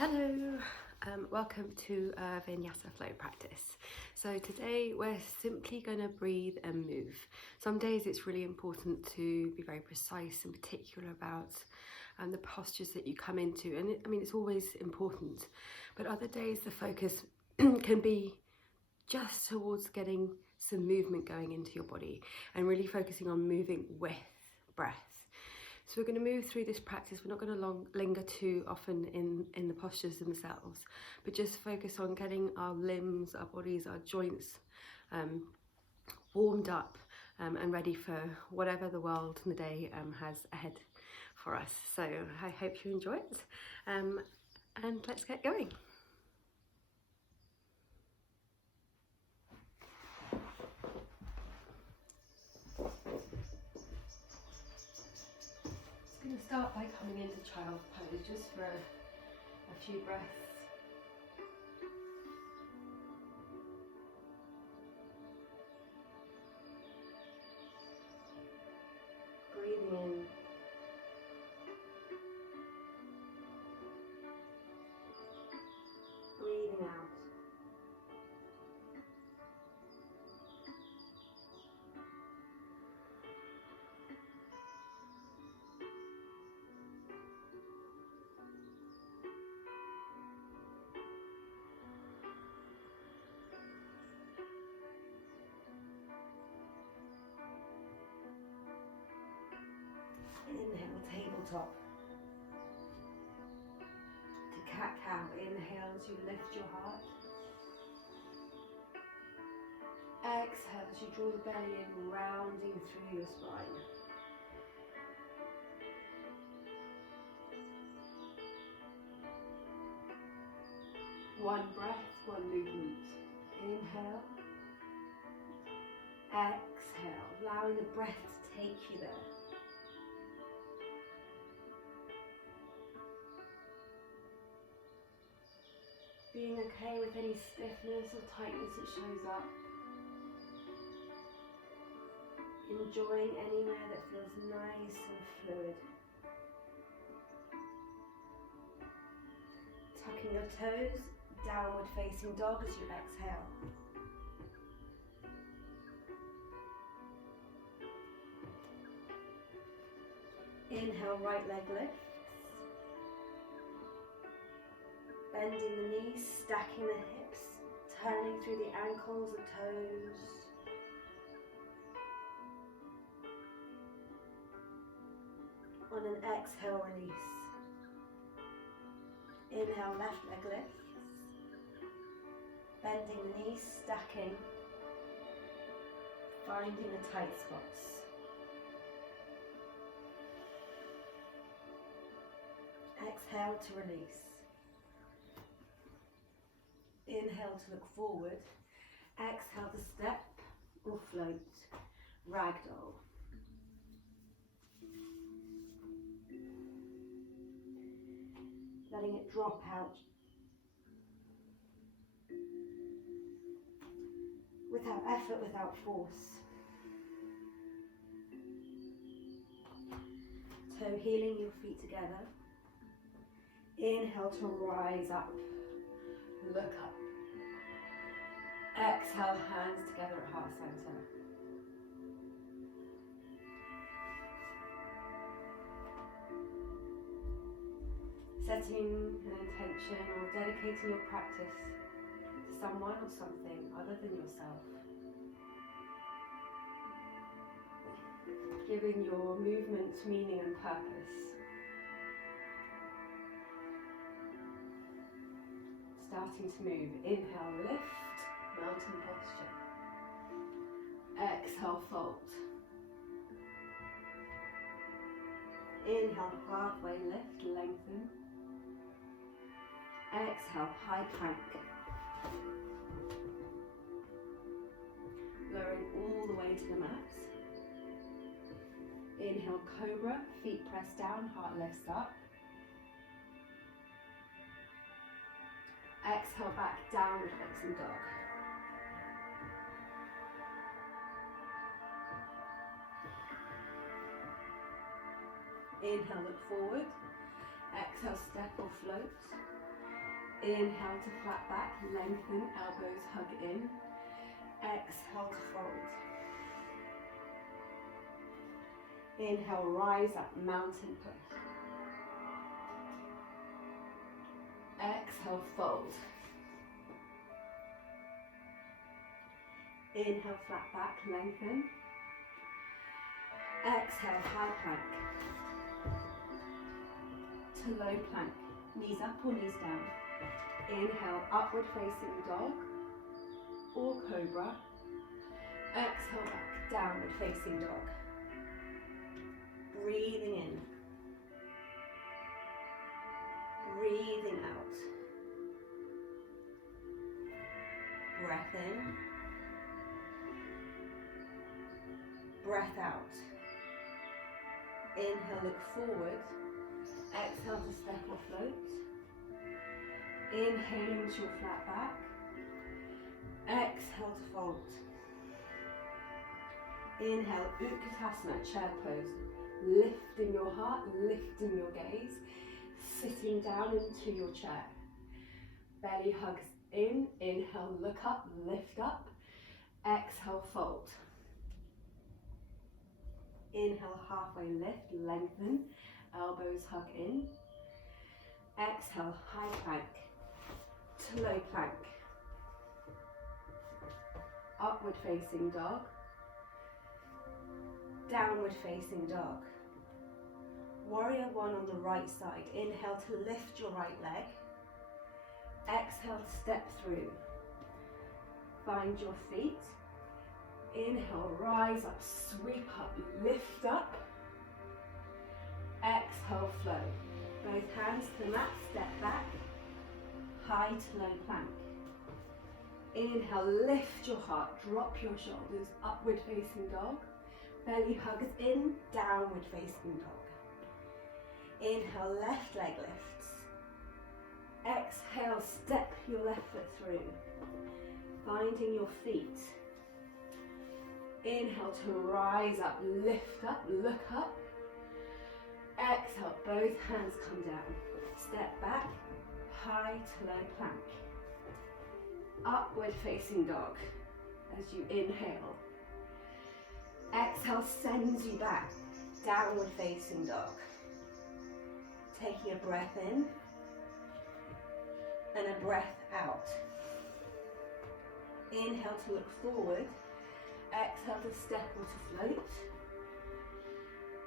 Hello, welcome to a Vinyasa flow practice. So today we're simply going to breathe and move. Some days it's really important to be very precise and particular about the postures that you come into, and it's always important, but other days the focus can be just towards getting some movement going into your body and really focusing on moving with breath. So we're going to move through this practice. We're not going to linger too often in the postures themselves, but just focus on getting our limbs, our bodies, our joints warmed up and ready for whatever the world and the day has ahead for us. So I hope you enjoy it, and let's get going. I'm going to start by coming into child's pose just for a few breaths. Breathing in. Breathing out. Inhale, tabletop. To cat-cow. Inhale as you lift your heart. Exhale as you draw the belly in, rounding through your spine. One breath, one movement. Inhale. Exhale, allowing the breath to take you there. Being okay with any stiffness or tightness that shows up. Enjoying anywhere that feels nice and fluid. Tucking your toes, downward facing dog as you exhale. Inhale, right leg lifts. Bending the knees, stacking the hips, turning through the ankles, the toes. On an exhale, release. Inhale, left leg lifts. Bending the knees, stacking. Finding the tight spots. Exhale to release. Inhale to look forward. Exhale to step or float. Ragdoll. Letting it drop out. Without effort, without force. Toe heeling your feet together. Inhale to rise up. Look up. Exhale, hands together at heart center. Setting an intention or dedicating your practice to someone or something other than yourself. Giving your movement meaning and purpose. Starting to move. Inhale, lift, mountain posture. Exhale, fold. Inhale, halfway lift, lengthen. Exhale, high plank. Lowering all the way to the mat. Inhale, cobra, feet pressed down, heart lifts up. Exhale, back, downward facing dog. Inhale, look forward. Exhale, step or float. Inhale to flat back, lengthen, elbows hug in. Exhale to fold. Inhale, rise up, mountain push. Exhale, fold. Inhale, flat back, lengthen. Exhale, high plank. To low plank, knees up or knees down. Inhale, upward facing dog or cobra. Exhale, back, downward facing dog. Breathing in. Breathing out. Breath in. Breath out. Inhale, look forward. Exhale to step or float. Inhaling to your flat back. Exhale to fold. Inhale, Utkatasana, chair pose. Lifting your heart, lifting your gaze. Sitting down into your chair. Belly hugs in. Inhale, look up, lift up. Exhale, fold. Inhale, halfway lift, lengthen. Elbows hug in. Exhale, high plank to low plank. Upward facing dog. Downward facing dog. Warrior one on the right side. Inhale to lift your right leg. Exhale to step through. Find your feet. Inhale, rise up, sweep up, lift up. Exhale, flow. Both hands to the mat, step back. High to low plank. Inhale, lift your heart, drop your shoulders, upward facing dog. Belly hugs in, downward facing dog. Inhale, left leg lifts. Exhale, step your left foot through. Finding your feet. Inhale to rise up, lift up, look up. Exhale, both hands come down. Step back, high to low plank. Upward facing dog as you inhale. Exhale sends you back, downward facing dog. Taking a breath in and a breath out. Inhale to look forward. Exhale to step or to float.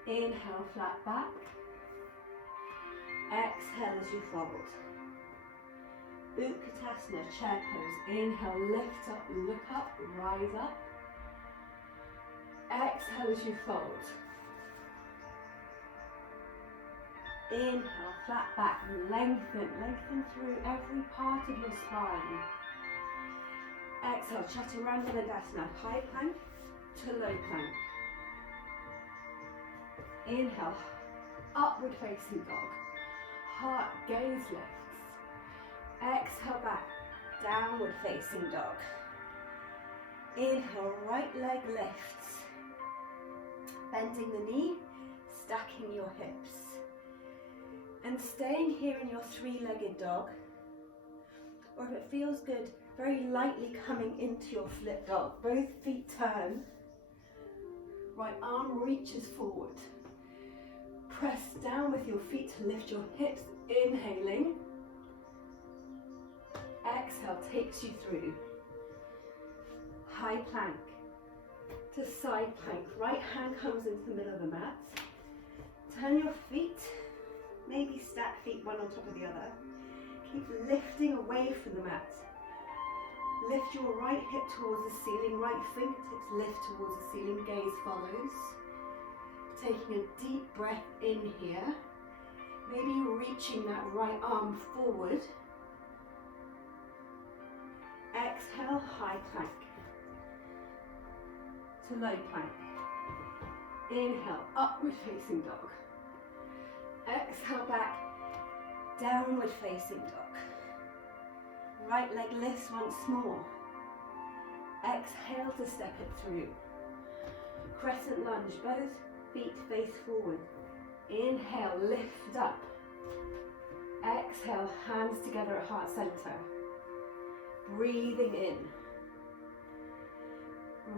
Inhale, flat back. Exhale as you fold. Utkatasana, chair pose. Inhale, lift up, look up, rise up. Exhale as you fold. Inhale, flat back, lengthen through every part of your spine. Exhale, Chaturanga Dandasana, high plank to low plank. Inhale, upward facing dog. Heart, gaze lifts. Exhale back, downward facing dog. Inhale, right leg lifts. Bending the knee, stacking your hips. And staying here in your three-legged dog. Or if it feels good, very lightly coming into your flip dog. Both feet turn. Right arm reaches forward. Press down with your feet to lift your hips. Inhaling. Exhale takes you through. High plank to side plank. Right hand comes into the middle of the mat. Turn your feet. Maybe stack feet one on top of the other. Keep lifting away from the mat. Lift your right hip towards the ceiling, right fingertips lift towards the ceiling, gaze follows. Taking a deep breath in here. Maybe reaching that right arm forward. Exhale, high plank to low plank. Inhale, upward facing dog. Exhale back, downward facing dog. Right leg lifts once more. Exhale to step it through. Crescent lunge, both feet face forward. Inhale, lift up. Exhale. Exhale, hands together at heart center. Breathing in.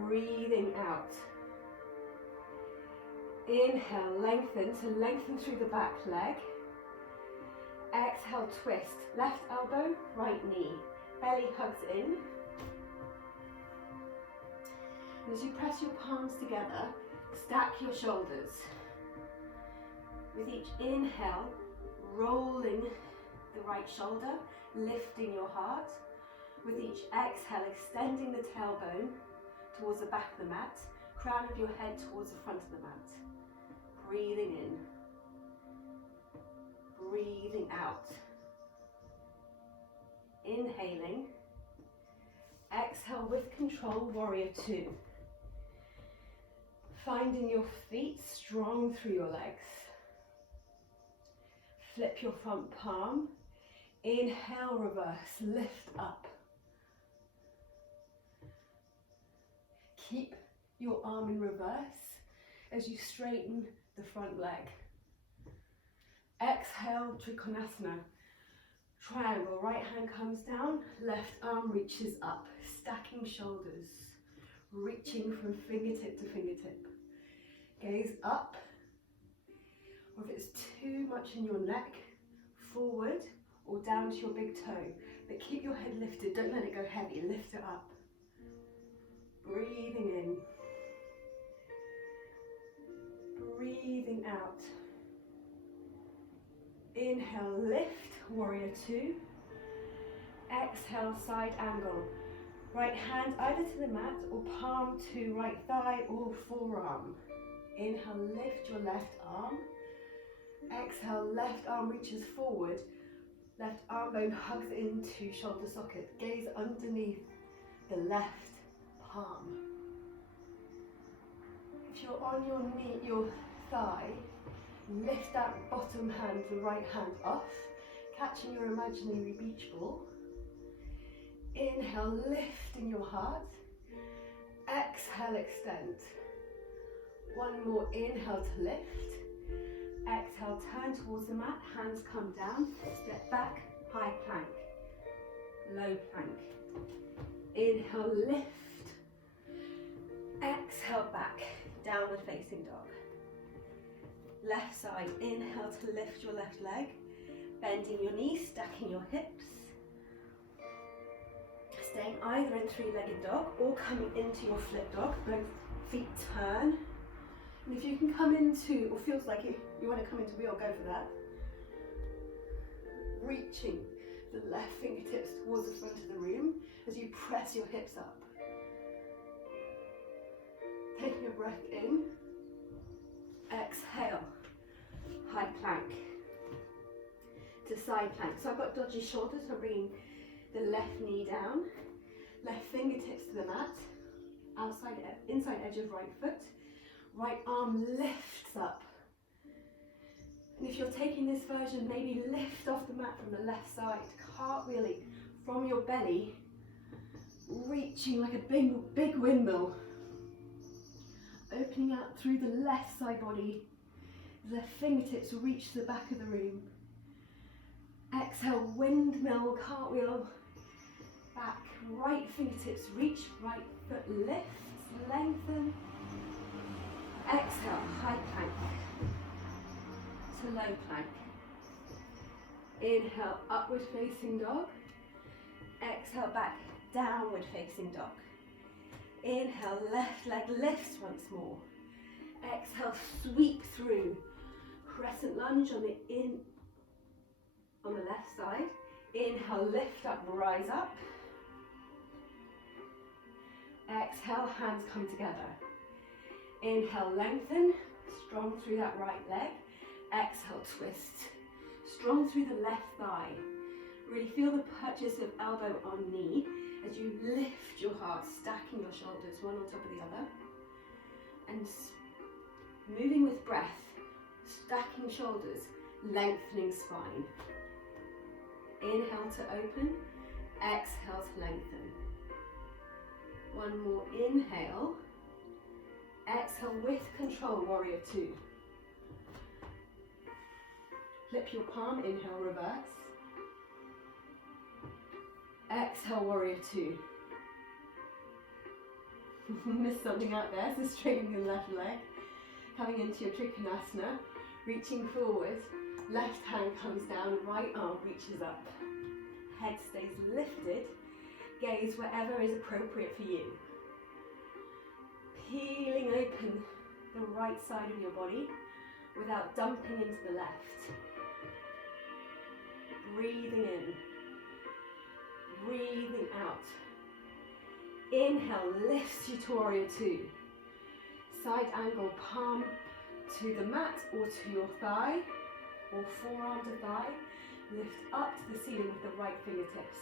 Breathing out. Inhale, lengthen, so lengthen through the back leg. Exhale, twist. Left elbow, right knee. Belly hugs in. And as you press your palms together, stack your shoulders. With each inhale, rolling the right shoulder, lifting your heart. With each exhale, extending the tailbone towards the back of the mat, crown of your head towards the front of the mat. Breathing in. Breathing out. Inhaling. Exhale with control, warrior two. Finding your feet strong through your legs. Flip your front palm. Inhale, reverse, lift up. Keep your arm in reverse as you straighten the front leg. Exhale, Trikonasana. Triangle, right hand comes down, left arm reaches up, stacking shoulders, reaching from fingertip to fingertip. Gaze up, or if it's too much in your neck, forward or down to your big toe. But keep your head lifted, don't let it go heavy, lift it up. Breathing in. Breathing out. Inhale, lift, warrior two. Exhale, side angle. Right hand either to the mat or palm to right thigh or forearm. Inhale, lift your left arm. Exhale, left arm reaches forward. Left arm bone hugs into shoulder socket. Gaze underneath the left palm. If you're on your knee, your thigh, lift that bottom hand, the right hand off, catching your imaginary beach ball. Inhale, lifting your heart. Exhale, extend. One more inhale to lift. Exhale, turn towards the mat, hands come down, step back, high plank, low plank. Inhale, lift. Exhale, back, downward facing dog. Left side, inhale to lift your left leg, bending your knees, stacking your hips. Staying either in three-legged dog or coming into your flip dog, both feet turn. And if you can come into, or feels like you want to come into wheel, go for that. Reaching the left fingertips towards the front of the room as you press your hips up. Taking a breath in. Exhale. High plank to side plank. So I've got dodgy shoulders, so I'm bringing the left knee down. Left fingertips to the mat. Inside edge of right foot. Right arm lifts up. And if you're taking this version, maybe lift off the mat from the left side, cartwheeling from your belly, reaching like a big windmill. Opening out through the left side body. The fingertips reach the back of the room. Exhale, windmill, cartwheel, back. Right fingertips reach, right foot lifts, lengthen. Exhale, high plank to low plank. Inhale, upward facing dog. Exhale, back, downward facing dog. Inhale, left leg lifts once more. Exhale, sweep through. Crescent lunge on the left side. Inhale, lift up, rise up. Exhale, hands come together. Inhale, lengthen, strong through that right leg. Exhale, twist. Strong through the left thigh. Really feel the purchase of elbow on knee as you lift your heart, stacking your shoulders one on top of the other. And moving with breath, stacking shoulders, lengthening spine. Inhale to open, exhale to lengthen. One more inhale. Exhale with control, warrior two. Flip your palm, inhale, reverse. Exhale, warrior two. Missed something out there, so straighten the left leg. Coming into your Trikonasana, reaching forward, left hand comes down, right arm reaches up. Head stays lifted, gaze wherever is appropriate for you. Peeling open the right side of your body without dumping into the left. Breathing in, breathing out. Inhale, lifts you to warrior two. Side angle, palm to the mat or to your thigh, or forearm to thigh. Lift up to the ceiling with the right fingertips.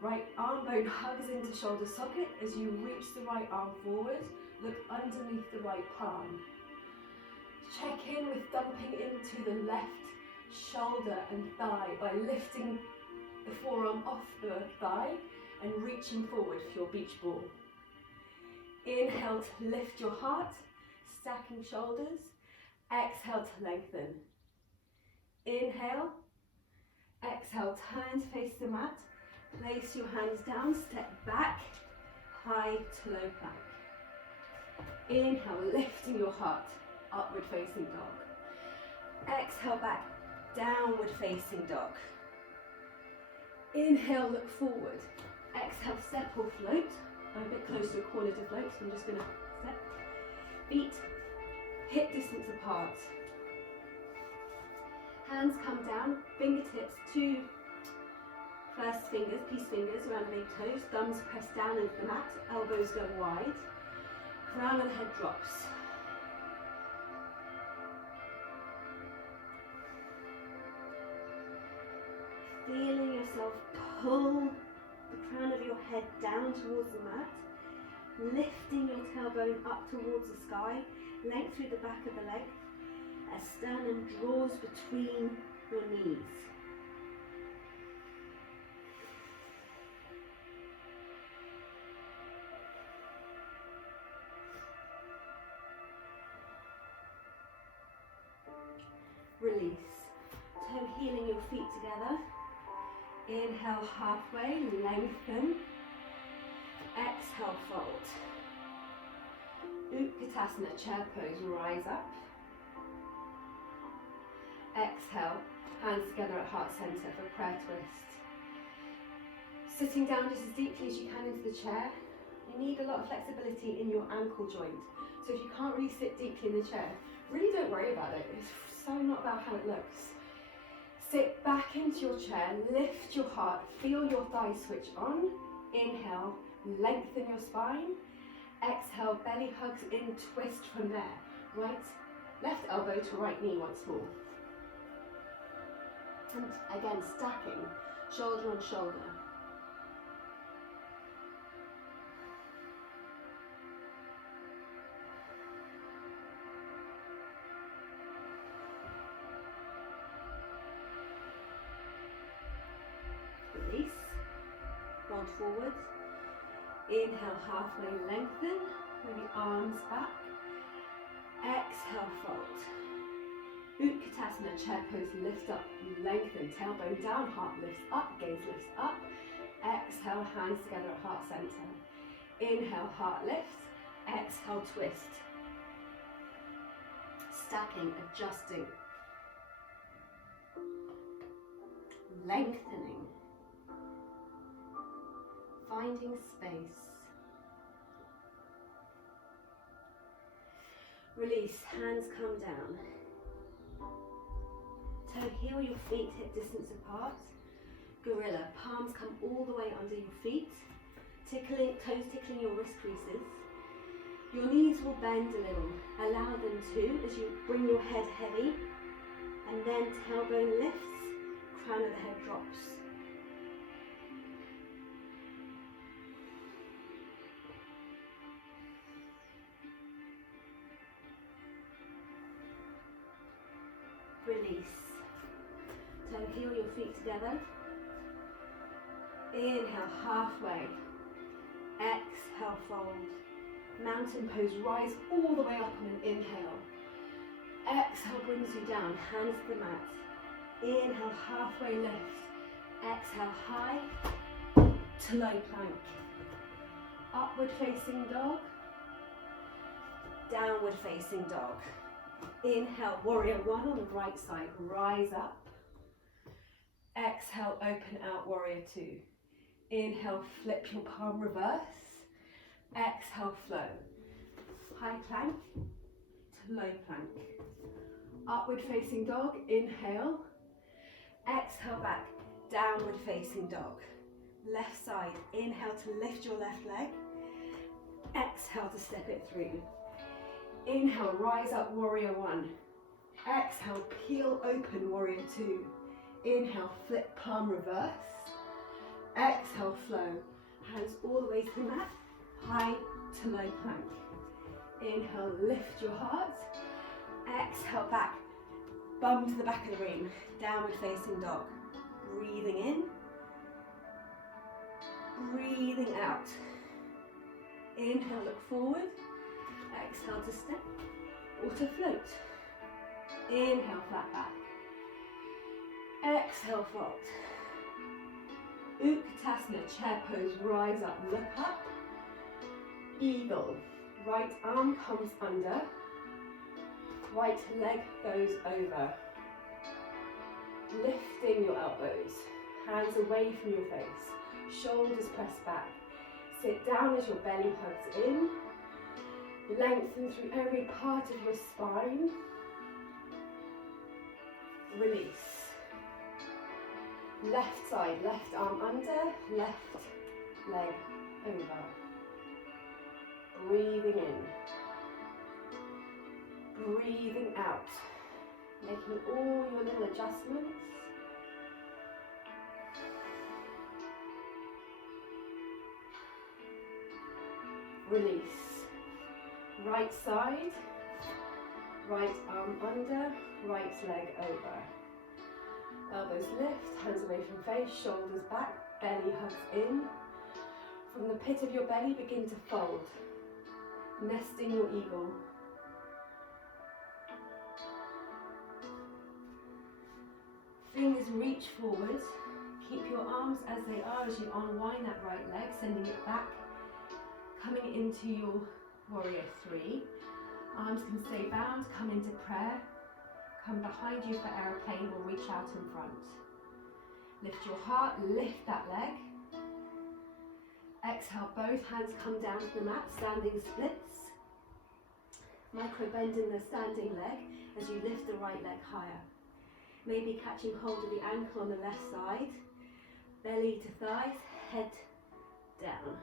Right arm bone hugs into shoulder socket as you reach the right arm forward. Look underneath the right palm. Check in with dumping into the left shoulder and thigh by lifting the forearm off the thigh and reaching forward for your beach ball. Inhale to lift your heart, stacking shoulders. Exhale to lengthen. Inhale. Exhale, turn to face the mat. Place your hands down, step back, high to low plank. Inhale, lifting your heart, upward facing dog. Exhale, back, downward facing dog. Inhale, look forward. Exhale, step or float. I'm a bit close to the corner to float, so I'm just going to step. Feet hip distance apart. Hands come down, fingertips to first fingers, peace fingers around the big toes, thumbs press down into the mat, elbows go wide, crown of the head drops. Feeling yourself pull the crown of your head down towards the mat, lifting your tailbone up towards the sky, length through the back of the leg, as sternum draws between your knees. Release. Toe heeling your feet together. Inhale halfway, lengthen. Exhale, fold. Utkatasana, chair pose, rise up. Exhale, hands together at heart center for prayer twist. Sitting down just as deeply as you can into the chair. You need a lot of flexibility in your ankle joint. So if you can't really sit deeply in the chair, really don't worry about it. It's so not about how it looks. Sit back into your chair, lift your heart, feel your thighs switch on. Inhale, lengthen your spine. Exhale, belly hugs in, twist from there. Right, left elbow to right knee once more. And again, stacking, shoulder on shoulder. Release, fold forward. Inhale, halfway lengthen, maybe arms back. Exhale, fold. Utkatasana, chair pose, lift up, lengthen, tailbone down, heart lifts up, gaze lifts up. Exhale, hands together at heart center. Inhale, heart lifts. Exhale, twist. Stacking, adjusting. Lengthening. Finding space. Release, hands come down. Toe heel your feet hip distance apart. Gorilla, palms come all the way under your feet. Toes tickling your wrist creases. Your knees will bend a little. Allow them to as you bring your head heavy. And then tailbone lifts, crown of the head drops. Release. Toe heel your feet together. Inhale, halfway. Exhale, fold. Mountain pose, rise all the way up on an inhale. Exhale brings you down, hands to the mat. Inhale, halfway lift. Exhale, high. to low plank. Upward facing dog. Downward facing dog. Inhale, warrior one on the right side, rise up. Exhale, open out, warrior two. Inhale, flip your palm reverse. Exhale, flow. High plank to low plank. Upward facing dog, inhale. Exhale back, downward facing dog. Left side, inhale to lift your left leg. Exhale to step it through. Inhale, rise up, warrior one. Exhale, peel open, warrior two. Inhale, flip palm reverse. Exhale, flow. Hands all the way to the mat. High to low plank. Inhale, lift your heart. Exhale, back. Bum to the back of the room. Downward facing dog. Breathing in. Breathing out. Inhale, look forward. Exhale to step or to float. Inhale, flat back. Exhale, fold. Utkatasana, chair pose, rise up, look up. Eagle. Right arm comes under. Right leg goes over. Lifting your elbows. Hands away from your face. Shoulders pressed back. Sit down as your belly hugs in. Lengthen through every part of your spine. Release. Left side, left arm under, left leg over. Breathing in. Breathing out. Making all your little adjustments. Release. Right side, right arm under, right leg over. Elbows lift, hands away from face, shoulders back, belly hugs in. From the pit of your belly, begin to fold, nesting your eagle. Fingers reach forward, keep your arms as they are as you unwind that right leg, sending it back, coming into your warrior three. Arms can stay bound, come into prayer. Come behind you for aeroplane or reach out in front. Lift your heart, lift that leg. Exhale, both hands come down to the mat, standing splits. Micro bend in the standing leg as you lift the right leg higher. Maybe catching hold of the ankle on the left side. Belly to thighs, head down.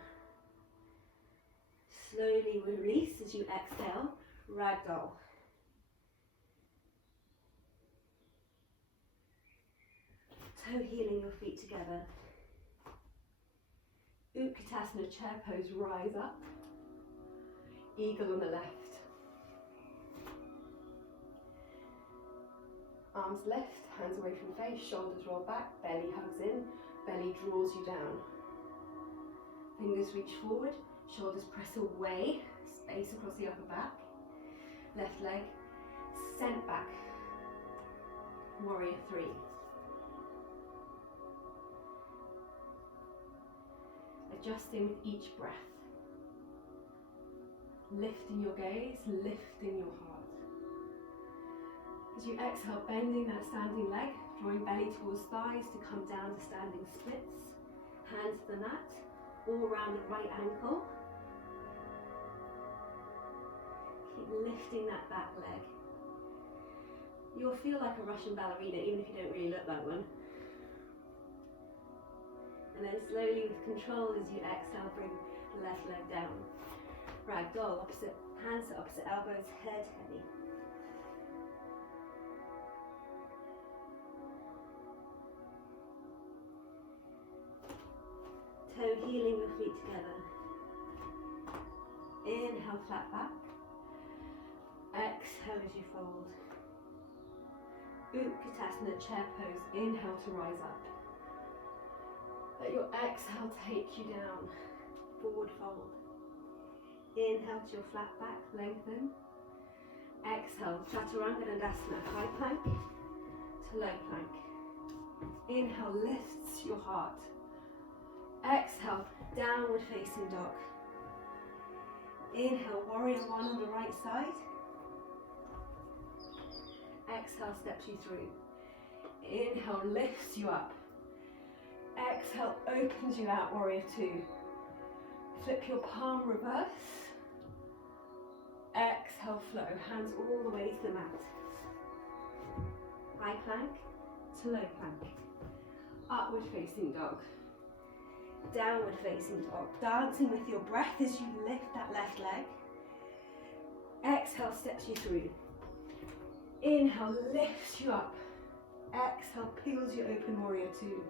Slowly release as you exhale, ragdoll. Toe healing your feet together. Utkatasana, chair pose, rise up. Eagle on the left. Arms lift, hands away from face, shoulders roll back, belly hugs in, belly draws you down. Fingers reach forward, shoulders press away, space across the upper back. Left leg sent back. Warrior three. Adjusting with each breath. Lifting your gaze, lifting your heart. As you exhale, bending that standing leg, drawing belly towards thighs to come down to standing splits. Hands to the mat, all around the right ankle. Keep lifting that back leg. You'll feel like a Russian ballerina, even if you don't really look like one. And then slowly with control as you exhale, bring the left leg down. Ragdoll, opposite hands to opposite elbows, head heavy. Toe healing your feet together. Inhale, flat back. Exhale as you fold. Utkatasana, chair pose. Inhale to rise up. Let your exhale take you down. Forward fold. Inhale to your flat back, lengthen. Exhale, Chaturanga Dandasana, high plank to low plank. Inhale, lifts your heart. Exhale, downward facing dog. Inhale, warrior one on the right side. Exhale, steps you through. Inhale, lifts you up. Exhale, opens you out, warrior two. Flip your palm reverse. Exhale, flow, hands all the way to the mat. High plank to low plank. Upward facing dog. Downward facing dog. Dancing with your breath as you lift that left leg. Exhale, steps you through. Inhale, lifts you up. Exhale, peels you open, warrior two.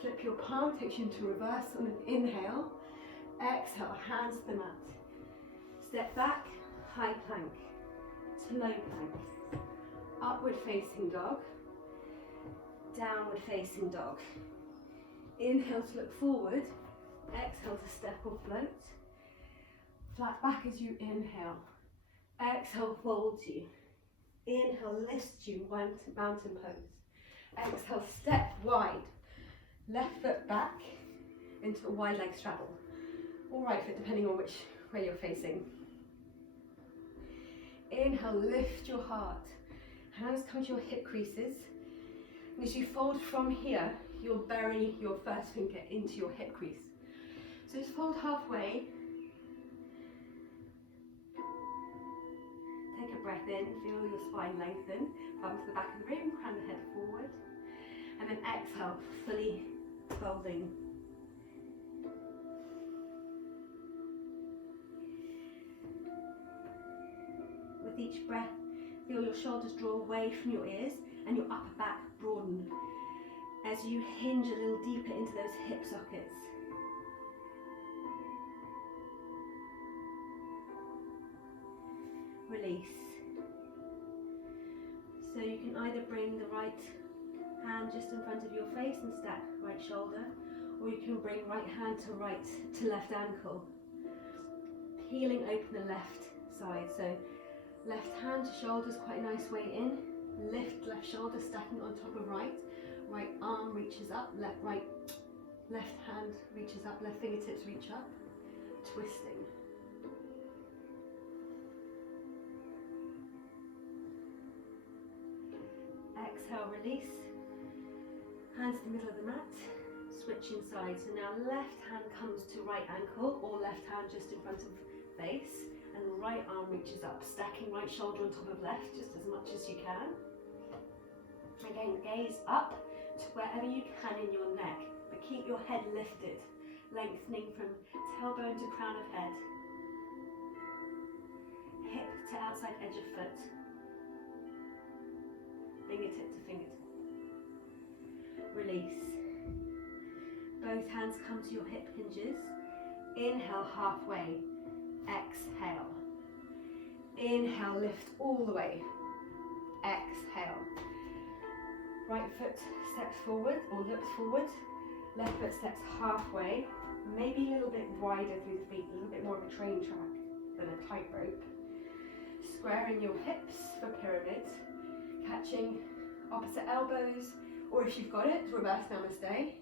Flip your palm, takes you into reverse on an inhale. Exhale, hands to the mat. Step back, high plank to low plank. Upward facing dog. Downward facing dog. Inhale to look forward. Exhale to step or float. Flat back as you inhale. Exhale, folds you. Inhale, lifts you, mountain pose. Exhale, step wide. Left foot back into a wide leg straddle. Or right foot, depending on which way you're facing. Inhale, lift your heart. Hands come to your hip creases. And as you fold from here, you'll bury your first finger into your hip crease. So just fold halfway. Take a breath in, feel your spine lengthen. Bum to the back of the rib, crown the head forward. And then exhale, fully folding. With each breath, feel your shoulders draw away from your ears and your upper back broaden as you hinge a little deeper into those hip sockets. Release. So you can either bring the right hand just in front of your face and stack right shoulder, or you can bring right hand to left ankle, peeling open the left side. So left hand to shoulders, quite a nice way in. Lift left shoulder, stacking on top of right. Right arm reaches up, left hand reaches up, left fingertips reach up. Twisting. Exhale, release. Hands to the middle of the mat. Switching sides. So now left hand comes to right ankle, or left hand just in front of face. And right arm reaches up, stacking right shoulder on top of left just as much as you can. Again, gaze up to wherever you can in your neck, but keep your head lifted, lengthening from tailbone to crown of head. Hip to outside edge of foot. Fingertip to fingertip. Release. Both hands come to your hip hinges. Inhale, halfway. Exhale. Inhale, lift all the way. Exhale. Right foot steps forward or looks forward. Left foot steps halfway. Maybe a little bit wider through the feet, a little bit more of a train track than a tightrope. Squaring your hips for pyramid. Catching opposite elbows, or if you've got it, reverse namaste.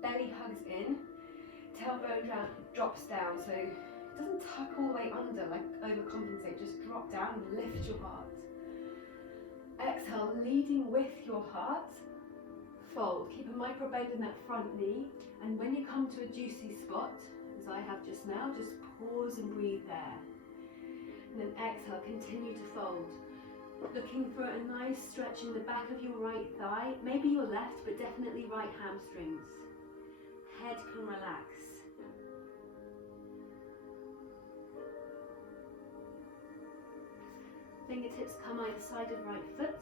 Belly hugs in. Tailbone drops down, so it doesn't tuck all the way under like overcompensate, just drop down and lift your heart. Exhale, leading with your heart, fold. Keep a micro bend in that front knee, and when you come to a juicy spot, as I have just now, just pause and breathe there. And then exhale, continue to fold. Looking for a nice stretch in the back of your right thigh, maybe your left, but definitely right hamstrings. Head can relax. Fingertips come either side of right foot.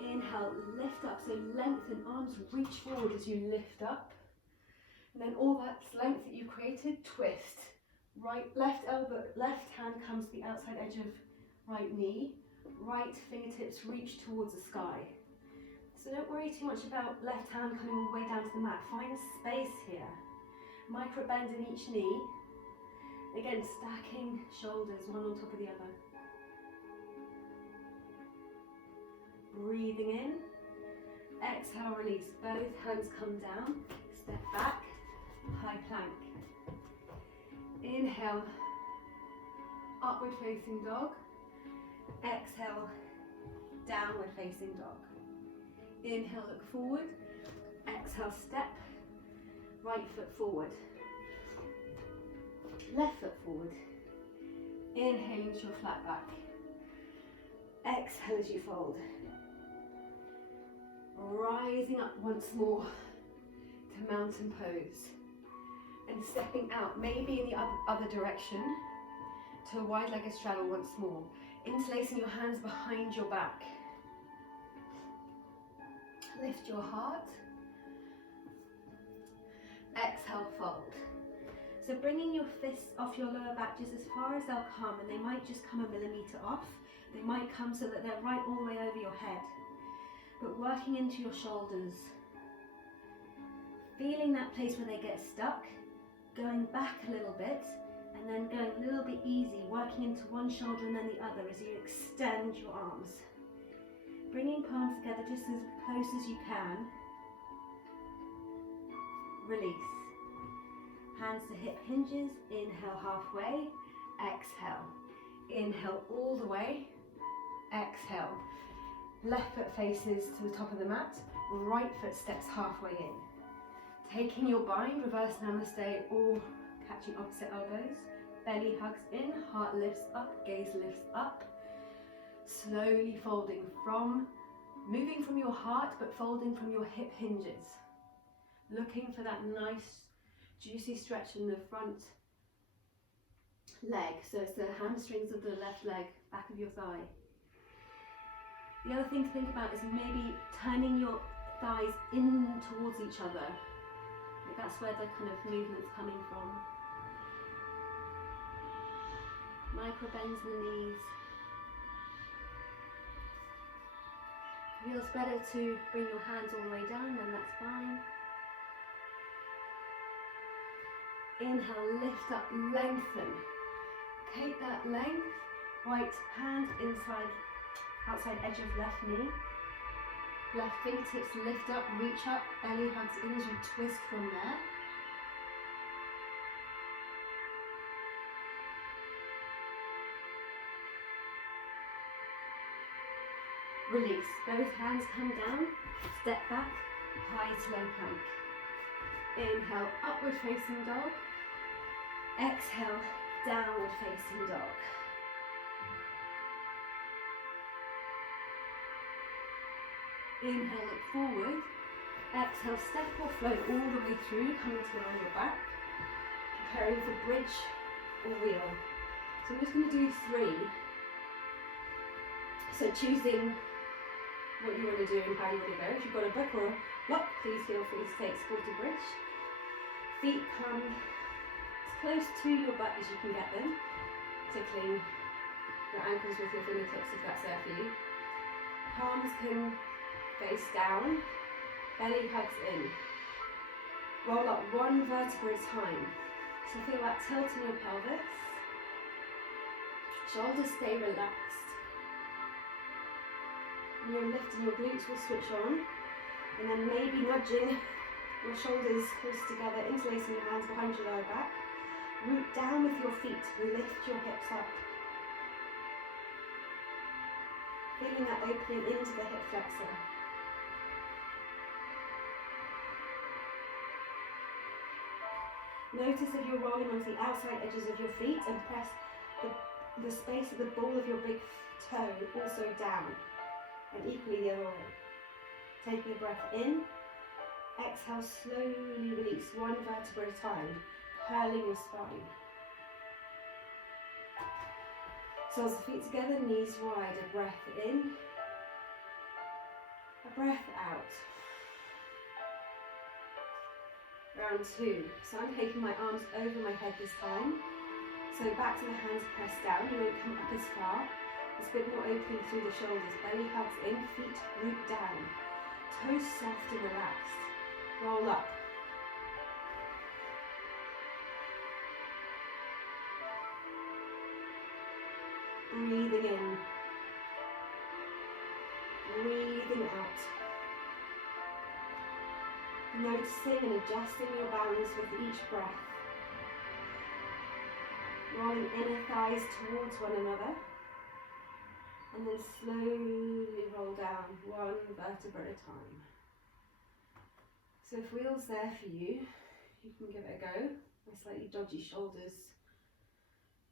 Inhale, lift up, so lengthen, arms reach forward as you lift up. And then all that length that you created, twist. Left hand comes to the outside edge of right knee. Right fingertips reach towards the sky. So don't worry too much about left hand coming all the way down to the mat. Find a space here. Micro bend in each knee. Again, stacking shoulders one on top of the other. Breathing in. Exhale, release. Both hands come down. step back, high plank. Inhale, upward facing dog. Exhale, downward facing dog. Inhale, look forward. Exhale, step. Right foot forward. Left foot forward. Inhaling to your flat back. Exhale as you fold. Rising up once more to mountain pose. And stepping out, maybe in the other direction, to a wide-legged straddle once more. Interlacing your hands behind your back. Lift your heart. Exhale, fold. So bringing your fists off your lower back just as far as they'll come, and they might just come a millimetre off. They might come so that they're right all the way over your head. But working into your shoulders. Feeling that place where they get stuck, going back a little bit, and then going a little bit easy, working into one shoulder and then the other as you extend your arms. Bringing palms together just as close as you can. Release. Hands to hip hinges, inhale halfway, exhale. Inhale all the way, exhale. Left foot faces to the top of the mat, right foot steps halfway in. Taking your bind, reverse namaste, or catching opposite elbows. Belly hugs in, heart lifts up, gaze lifts up. Slowly folding from, moving from your heart, but folding from your hip hinges. Looking for that nice juicy stretch in the front leg, so it's the hamstrings of the left leg, back of your thigh. The other thing to think about is maybe turning your thighs in towards each other. Like that's where the kind of movement's coming from. Micro bends in the knees. Feels better to bring your hands all the way down, then that's fine. Inhale, lift up, lengthen. Take that length, right hand inside, outside edge of left knee. Left fingertips lift up, reach up, belly hugs in as you twist from there. Release, both hands come down, step back, high to low plank. Inhale, upward facing dog. Exhale, downward facing dog. Inhale, look forward. Exhale, step or float all the way through, coming to lie on your back. Preparing for bridge or wheel. So I'm just going to do 3. So choosing what you want to do and how you want to go. If you've got a book or a block, please feel free to take supported bridge. Feet come as close to your butt as you can get them, tickling your ankles with your fingertips if that's there for you. Palms can face down, belly hugs in. Roll up 1 vertebra at a time. So feel that tilt in your pelvis. Shoulders stay relaxed. And your lift and your glutes will switch on. And then maybe nudging your shoulders close together, interlacing your hands behind your lower back. Root down with your feet, lift your hips up. Feeling that opening into the hip flexor. Notice if you're rolling onto the outside edges of your feet and press the space of the ball of your big toe also down. And equally the other way. Taking a breath in. Exhale, slowly release 1 vertebra at a time, curling your spine. Soles of feet together, knees wide. A breath in, a breath out. Round 2. So I'm taking my arms over my head this time. So back to the hands pressed down. You won't come up as far. There's a bit more opening through the shoulders. Belly hugs in, feet root down. Toes soft and relaxed. Roll up. Breathing in. Breathing out. Noticing and adjusting your balance with each breath. Rolling inner thighs towards one another. And then slowly roll down, one vertebra at a time. So if wheel's there for you, you can give it a go. My slightly dodgy shoulders.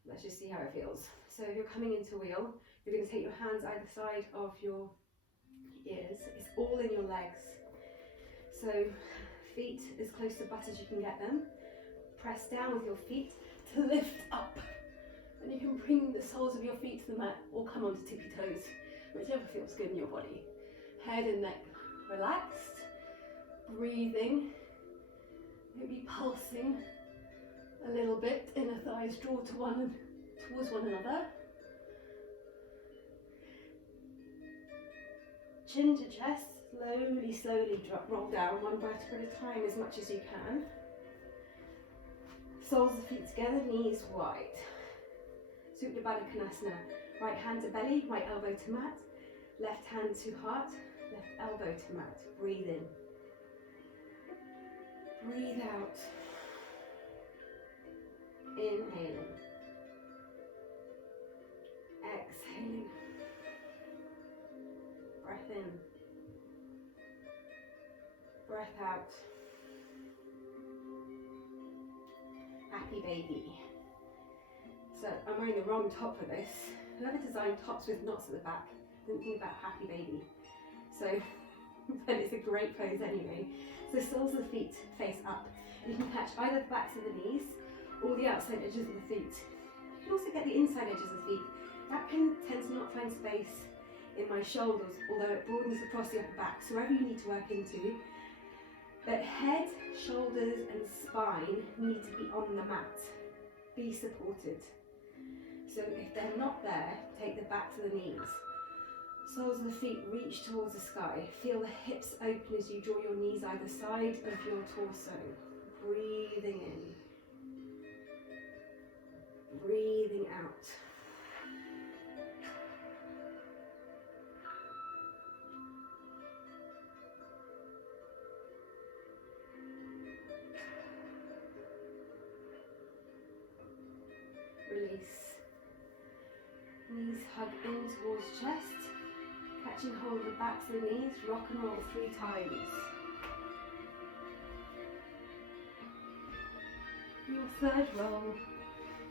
Let's just see how it feels. So if you're coming into wheel, you're going to take your hands either side of your ears. It's all in your legs. So feet as close to butt as you can get them. Press down with your feet to lift up. And you can bring the soles of your feet to the mat or come onto tippy toes, whichever feels good in your body. Head and neck relaxed. Breathing. Maybe pulsing a little bit. Inner thighs draw to towards one another. Chin to chest. Slowly roll down one vertebra at a time as much as you can. Soles of the feet together, knees wide. Supta Baddha Konasana. Right hand to belly, right elbow to mat. Left hand to heart, left elbow to mat. Breathe in. Breathe out. Inhaling. Exhaling. Breath in. Breath out. Happy baby. So I'm wearing the wrong top for this. Whoever designed tops with knots at the back didn't think about happy baby. So, but it's a great pose anyway. So soles of the feet face up. You can catch either the backs of the knees or the outside edges of the feet. You can also get the inside edges of the feet. That can tend to not find space in my shoulders, although it broadens across the upper back. So wherever you need to work into, but head, shoulders and spine need to be on the mat. Be supported. So if they're not there, take the backs of the knees. Soles of the feet reach towards the sky. Feel the hips open as you draw your knees either side of your torso. Breathing in. Breathing out. Release. Knees hug in towards chest. Catching hold of the backs of the knees. Rock and roll 3 times. Your third roll.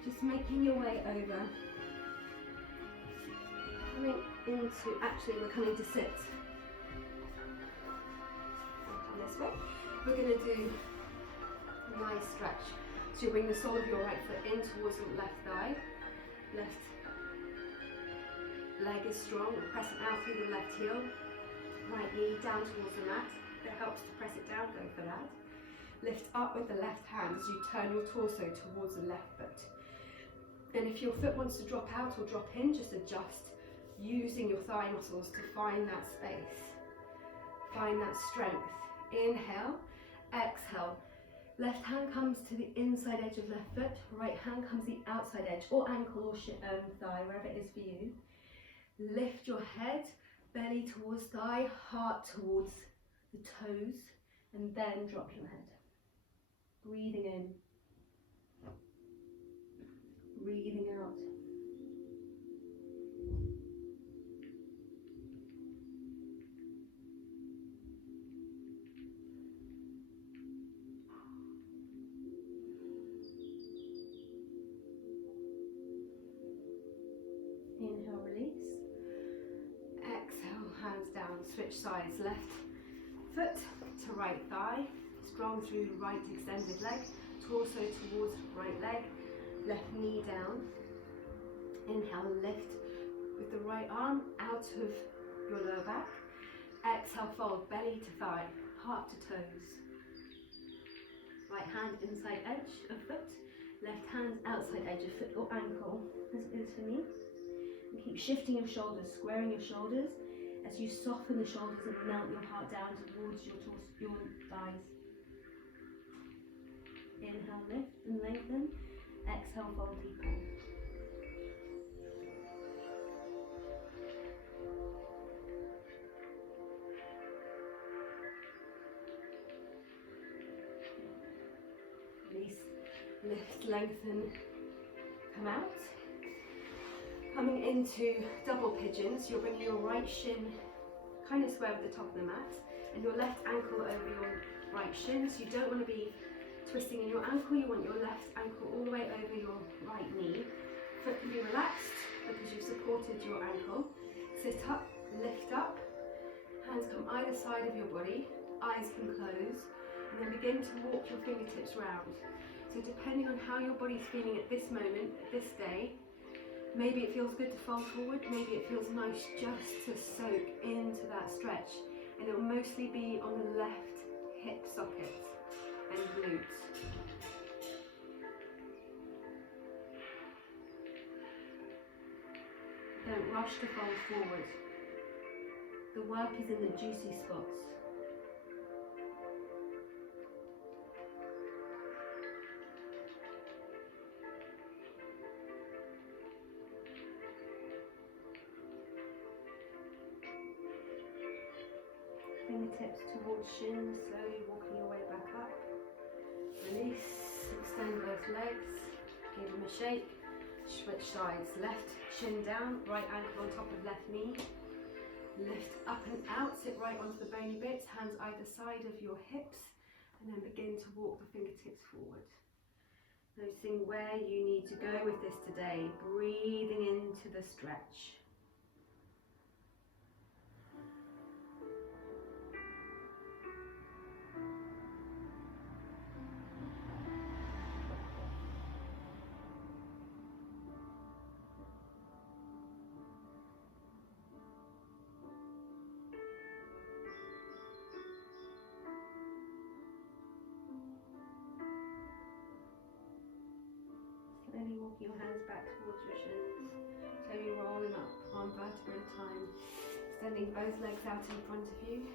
Just making your way over. Coming into, actually we're coming to sit. I'll come this way. We're going to do a nice stretch. So you bring the sole of your right foot in towards the left thigh. Left leg is strong. Press it out through the left heel. Right knee down towards the mat. If it helps to press it down, go for that. Lift up with the left hand as you turn your torso towards the left foot. And if your foot wants to drop out or drop in, just adjust using your thigh muscles to find that space. Find that strength. Inhale, exhale. Left hand comes to the inside edge of left foot, right hand comes the outside edge, or ankle or thigh, wherever it is for you. Lift your head, belly towards thigh, heart towards the toes, and then drop your head. Breathing in. Breathing out. Inhale, release. Exhale, hands down, switch sides. Left foot to right thigh, strong through right extended leg, torso towards right leg, left knee down. Inhale, lift with the right arm out of your lower back. Exhale, fold belly to thigh, heart to toes. Right hand inside edge of foot, left hand outside edge of foot or ankle, as it is for me. And keep shifting your shoulders, squaring your shoulders as you soften the shoulders and melt your heart down towards your thighs. Inhale, lift and lengthen. Exhale, fold deeper. release, lift, lengthen, come out. Coming into double pigeons, you're bringing your right shin kind of square with the top of the mat and your left ankle over your right shin. So you don't want to be twisting in your ankle, you want your left ankle all the way over your right knee. Foot can be relaxed because you've supported your ankle. Sit up, lift up, hands come either side of your body, eyes can close, and then begin to walk your fingertips round. So depending on how your body's feeling at this moment, at this day, maybe it feels good to fold forward, maybe it feels nice just to soak into that stretch. And it will mostly be on the left hip socket and glutes. Don't rush to fold forward. The work is in the juicy spots. Fingertips towards shins, slowly walking your way back up. Release, extend both legs, give them a shake. Switch sides, left shin down, right ankle on top of left knee. Lift up and out, sit right onto the bony bits, hands either side of your hips, and then begin to walk the fingertips forward. Noticing where you need to go with this today, breathing into the stretch. Slowly walking your hands back towards your shins. Slowly rolling up, one vertebra at a time. Extending both legs out in front of you.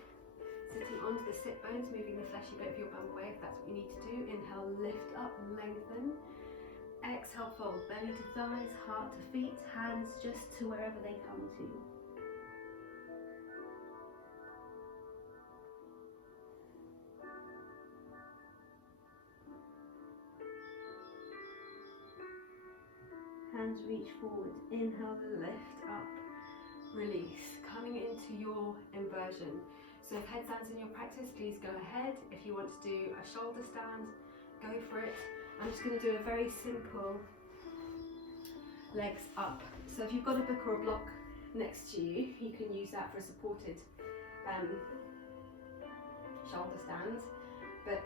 Sitting onto the sit bones, moving the fleshy bit of your bum away if that's what you need to do. Inhale, lift up, lengthen. Exhale, fold. Belly to thighs, heart to feet, hands just to wherever they come to. Hands reach forward, inhale the lift up, release, coming into your inversion. So if headstands in your practice, please go ahead. If you want to do a shoulder stand, go for it. I'm just going to do a very simple legs up. So if you've got a book or a block next to you, you can use that for a supported shoulder stand. But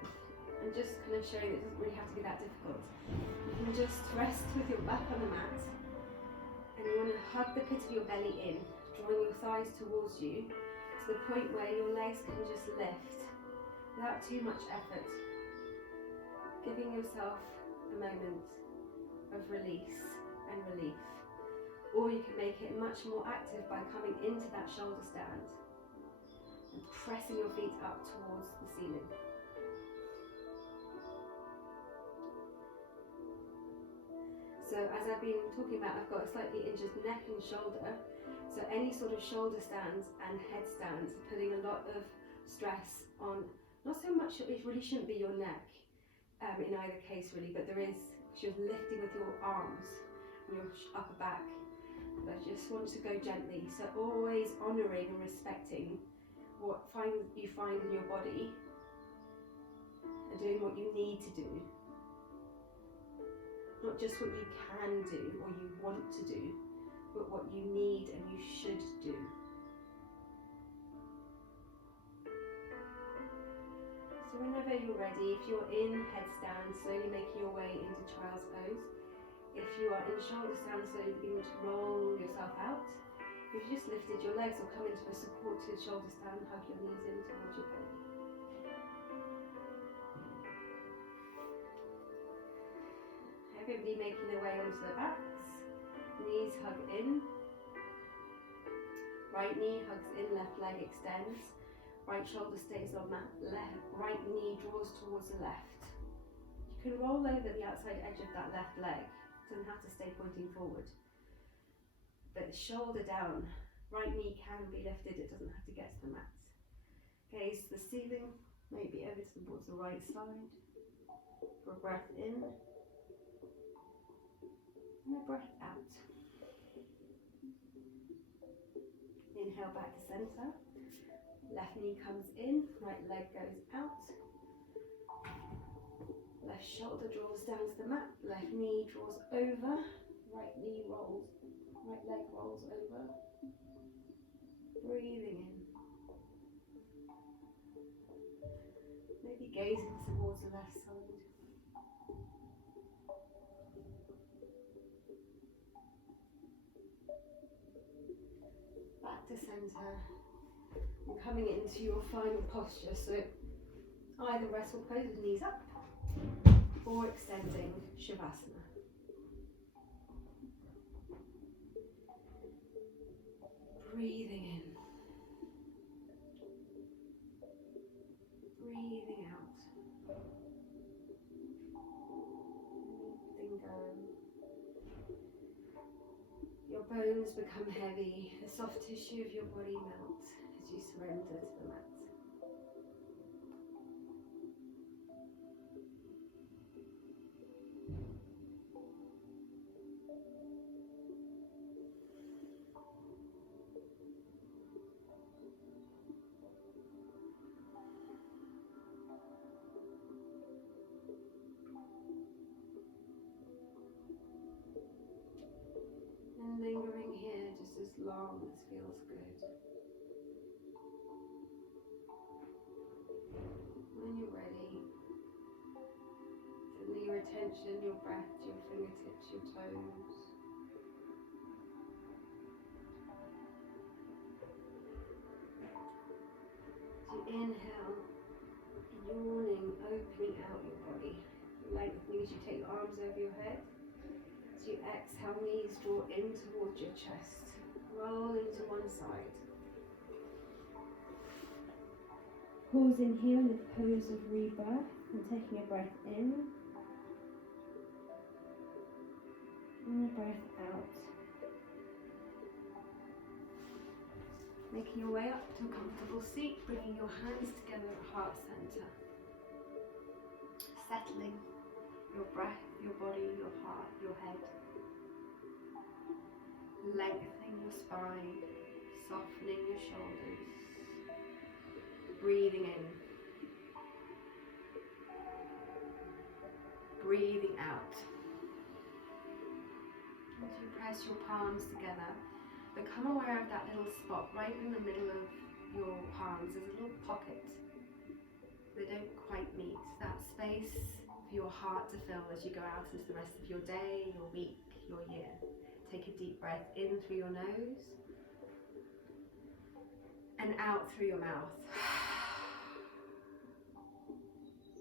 I'm just kind of showing it doesn't really have to be that difficult. You can just rest with your back on the mat, and you want to hug the pit of your belly in, drawing your thighs towards you to the point where your legs can just lift without too much effort, giving yourself a moment of release and relief. Or you can make it much more active by coming into that shoulder stand and pressing your feet up towards the ceiling. So as I've been talking about, I've got a slightly injured neck and shoulder. So any sort of shoulder stands and headstands are putting a lot of stress on, not so much, it really shouldn't be your neck in either case really, but there is, because you're lifting with your arms and your upper back. But I just want to go gently. So always honouring and respecting what you find in your body and doing what you need to do. Not just what you can do or you want to do, but what you need and you should do. So whenever you're ready, if you're in headstand, slowly making your way into child's pose. If you are in shoulder stand, slowly begin to roll yourself out. If you just lifted your legs or come into a supported shoulder stand, hug your knees in towards your belly. Everybody making their way onto their backs. Knees hug in. Right knee hugs in, left leg extends. Right shoulder stays on mat. Right knee draws towards the left. You can roll over the outside edge of that left leg. It doesn't have to stay pointing forward. But shoulder down. Right knee can be lifted. It doesn't have to get to the mat. Gaze to the ceiling. Maybe over towards the right side. for a breath in and a breath out. Inhale back to center. Left knee comes in, right leg goes out. Left shoulder draws down to the mat, left knee draws over, right knee rolls, right leg rolls over. Breathing in. Maybe gazing towards the left side. Back to center. And coming into your final posture, so either rest or pose with knees up, or extending Shavasana. Breathing in. Breathing out. Letting go. Your bones become heavy, the soft tissue of your body melts as you surrender to the mat. And lingering here just as long as feels good. When you're ready, suddenly your attention, your breath, your fingertips, your toes. As you inhale, yawning, opening out your body, lengthening as you take your arms over your head. As you exhale, knees draw in towards your chest, rolling to one side. Pausing here in the pose of rebirth and taking a breath in and a breath out. Making your way up to a comfortable seat, bringing your hands together at heart center. Settling your breath, your body, your heart, your head. Lengthening your spine, softening your shoulders. Breathing in. Breathing out. As you press your palms together, become aware of that little spot right in the middle of your palms. There's a little pocket. They don't quite meet. That space for your heart to fill as you go out into the rest of your day, your week, your year. Take a deep breath in through your nose and out through your mouth.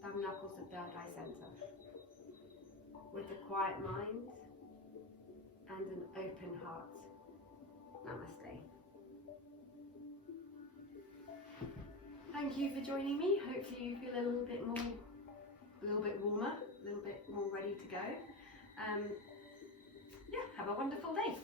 Thumb knuckles at third eye center. With a quiet mind and an open heart. Namaste. Thank you for joining me. Hopefully you feel a little bit warmer, a little bit more ready to go. Yeah, have a wonderful day.